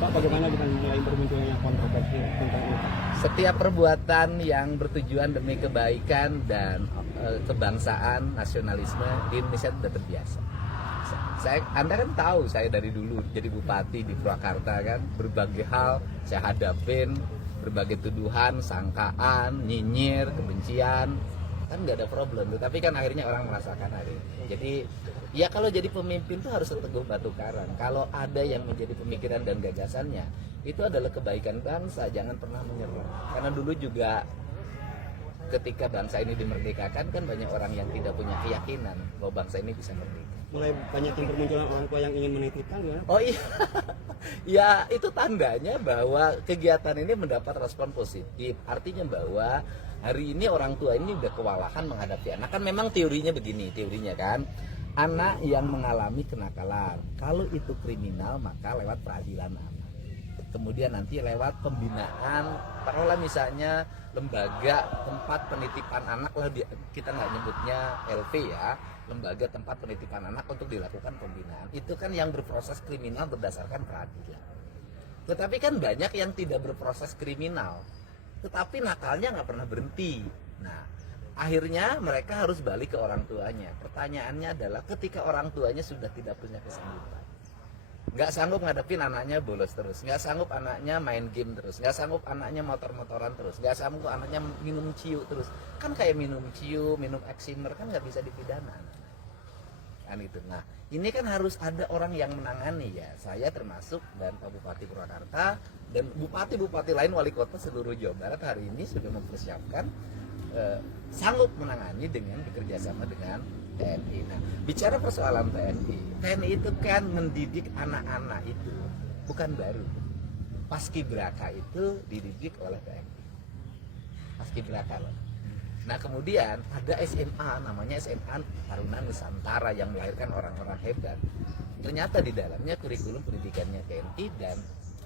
Pak, bagaimana dengan mulai bermunculnya kontroversi tentang ini? Setiap perbuatan yang bertujuan demi kebaikan dan kebangsaan, nasionalisme di Indonesia sudah terbiasa. Anda kan tahu saya dari dulu jadi bupati di Purwakarta kan, berbagai hal saya hadapin, berbagai tuduhan, sangkaan, nyinyir, kebencian, kan nggak ada problem. Tapi kan akhirnya orang merasakan hari ini. Jadi ya kalau jadi pemimpin tuh harus seteguh batu karang. Kalau ada yang menjadi pemikiran dan gagasannya, itu adalah kebaikan bangsa, jangan pernah menyerah. Karena dulu juga ketika bangsa ini dimerdekakan kan banyak orang yang tidak punya keyakinan bahwa bangsa ini bisa merdeka. Mulai banyak yang bermunculan orang tua yang ingin menitipkan gimana? Oh iya, ya itu tandanya bahwa kegiatan ini mendapat respon positif. Artinya bahwa hari ini orang tua ini udah kewalahan menghadapi anak. Kan memang teorinya begini, teorinya kan, anak yang mengalami kenakalan, kalau itu kriminal maka lewat peradilan anak. Kemudian nanti lewat pembinaan, taruhlah misalnya lembaga tempat penitipan anak lah, kita nggak nyebutnya LP ya, lembaga tempat penitipan anak untuk dilakukan pembinaan. Itu kan yang berproses kriminal berdasarkan peradilan. Tetapi kan banyak yang tidak berproses kriminal, tetapi nakalnya nggak pernah berhenti. Nah, akhirnya mereka harus balik ke orang tuanya. Pertanyaannya adalah ketika orang tuanya sudah tidak punya kesanggupan, nggak sanggup ngadepin anaknya bolos terus, nggak sanggup anaknya main game terus, nggak sanggup anaknya motor-motoran terus, nggak sanggup anaknya minum ciu terus, kan kayak minum ciu, minum eksimer kan nggak bisa dipidana kan itu. Nah ini kan harus ada orang yang menangani ya, saya termasuk dan Pak Bupati Purwakarta dan bupati-bupati lain, wali kota seluruh Jawa Barat hari ini sudah mempersiapkan sanggup menangani dengan bekerjasama dengan TNI. Nah, bicara persoalan TNI itu kan mendidik anak-anak itu bukan baru. Paskibraka itu dididik oleh TNI. Paskibraka loh. Nah, kemudian ada SMA namanya SMA Taruna Nusantara yang melahirkan orang-orang hebat. Ternyata di dalamnya kurikulum pendidikannya TNI dan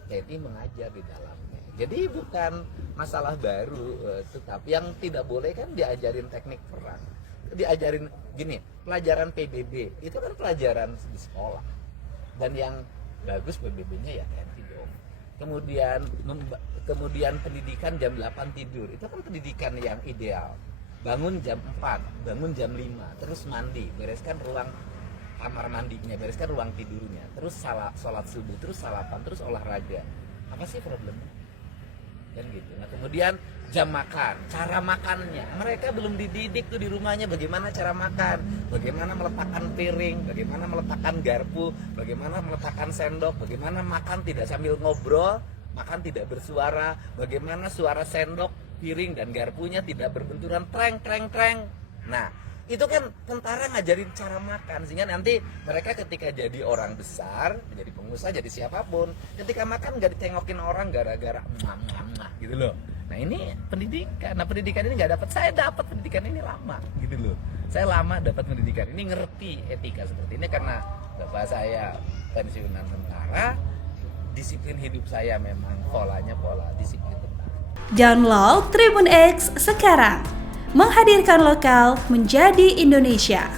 TNI mengajar di dalamnya. Jadi bukan masalah baru, tetapi yang tidak boleh kan diajarin teknik perang. Diajarin gini, pelajaran PBB itu kan pelajaran di sekolah, dan yang bagus PBB-nya ya TNI dong. Kemudian pendidikan jam 8 tidur, itu kan pendidikan yang ideal. Bangun jam 4, bangun jam 5, terus mandi, bereskan ruang kamar mandinya, bereskan ruang tidurnya, terus sholat subuh, terus sarapan, terus olahraga. Apa sih problemnya? Dan gitu. Nah, kemudian jam makan, cara makannya, mereka belum dididik tuh di rumahnya bagaimana cara makan, bagaimana meletakkan piring, bagaimana meletakkan garpu, bagaimana meletakkan sendok, bagaimana makan tidak sambil ngobrol, makan tidak bersuara, bagaimana suara sendok, piring dan garpunya tidak berbenturan treng treng treng. Nah, itu kan tentara ngajarin cara makan, sehingga nanti mereka ketika jadi orang besar, menjadi pengusaha, jadi siapapun, ketika makan nggak ditengokin orang gara-gara gitu loh. Nah ini pendidikan. Nah pendidikan ini nggak dapat, saya dapat pendidikan ini lama gitu loh. Saya lama dapat pendidikan ini, ngerti etika seperti ini karena bapak saya pensiunan tentara. Disiplin hidup saya memang polanya pola disiplin tentara. Download Tribun X sekarang, menghadirkan lokal menjadi Indonesia.